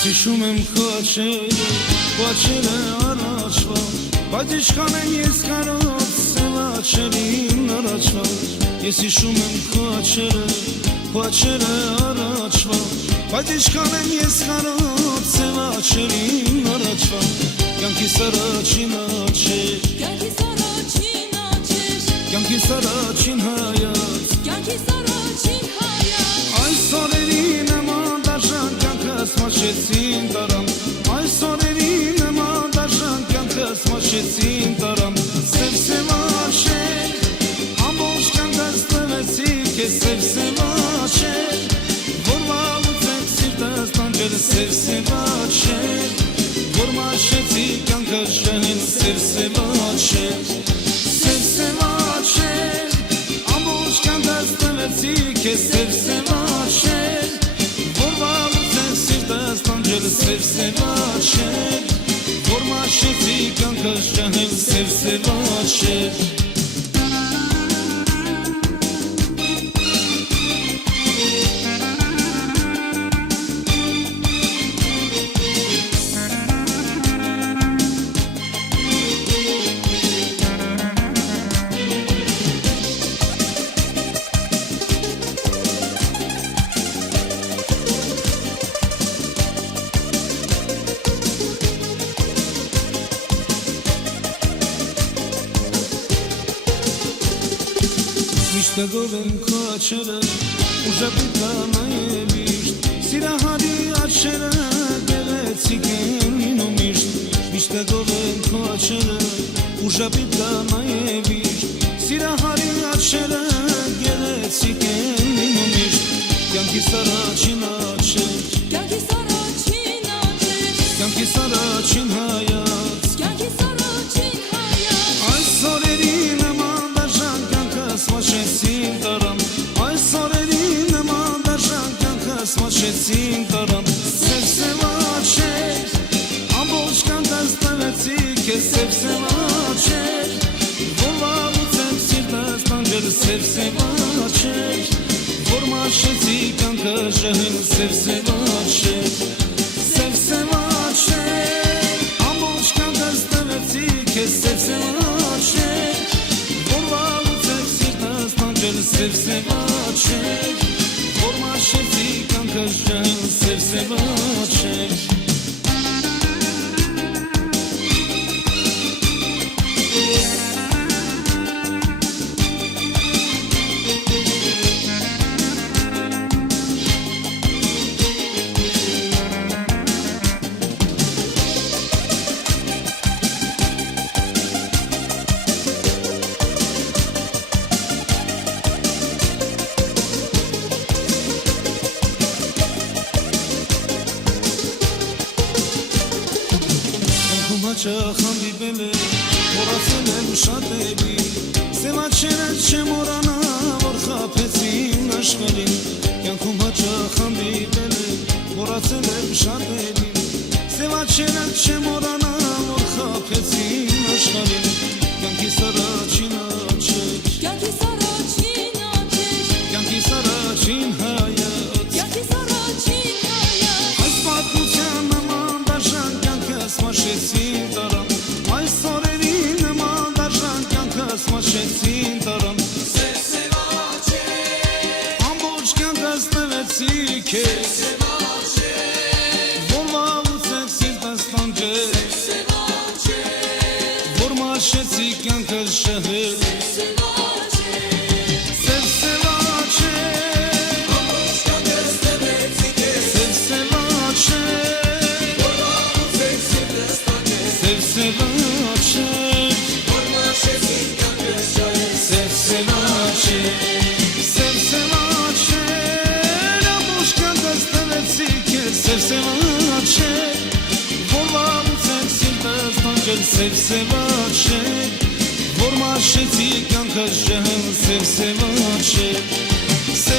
Ես հիշում եմ քո աչքերը առաջվա, բայց ինչքան են ես կարող սև աչքերին առաջվա։ Ես հիշում եմ քո աչքերը առաջվա, բայց ինչքան են ես կարող սև աչքերին առաջվա։ Կյանքիս առաջին աչքեր, կյանքիս առաջին հայացք, այս օրերի նման դաժան կյանքս մաշեցին տարամ, այս օրերի նման դաժան կյանքս մաշեցին տարամ։ Սև աչքեր, ամբողջ կյանքս տվեցի քեզ սև աչքեր, որ վաղուց սիրտս տանջել սև աչքեր, որ մաշեցի կյանքս շահել սև աչքեր, սև աչքեր, ամբողջ կյանքս տվեցի քեզ սև աչքեր, որ վաղուց սիրտս տանջել սև աչքեր, որ մաշեցի կյանքս շահել սև աչքեր։ Միշտագով եմ քո աչքերը, ուժապիտ նայել միշտ, սիրահարի աչքերը գեղեցիկ են լինում միշտ։ Միշտագով եմ քո աչքերը, ուժապիտ նայել միշտ, սիրահարի աչքերը գեղեցիկ են լինում միշտ։ Կյանքիս առաջին աչքեր, կյանքիս առաջին հայացք, այս օրերի նման դաժան կյանքս մաշեցին տարամ, այս օրերի նման դաժան կյանքս մաշեցին տարամ։ Սև աչքեր, ամբողջ կյանքս տվեցի քեզ սև աչքեր, որ վաղուց սիրտս տանջել սև աչքեր, որ մաշեցի կյանքս շահել սև աչքեր, սև աչքեր, ամբողջ կյանքս տվեցի քեզ սև աչքեր, որ վաղուց սիրտս տանջել սև աչքեր, որ մաշեցի կյանքս շահել սև աչքեր։ Հաճախ հանդիպել է, մոռացել եմ շատերի, սև աչքերը չեմ մոռանա, որ խաբեցին աշխարհին։ Կյանքում հաճախ հանդիպել է, մոռացել եմ շատերի, սև աչքերը չեմ մոռանա, որ խաբեցին աշխարհին։ Կյանքիս առաջին աչքեր, կյանքիս առաջին հայացք, այս պատմության նման դաժան կյանքս մաշեցին տարամ, այս օրերի նման դաժան կյանքս մաշեցին տարամ։ Սև աչքեր, ամբողջ կյանքս տվեցի քեզ, որ վաղուց սիրտս տանջել, որ մաշեցի կյանքս շահել։ Սև աչքեր, որ մաշեցի կյանքս շահել սև աչքեր, սև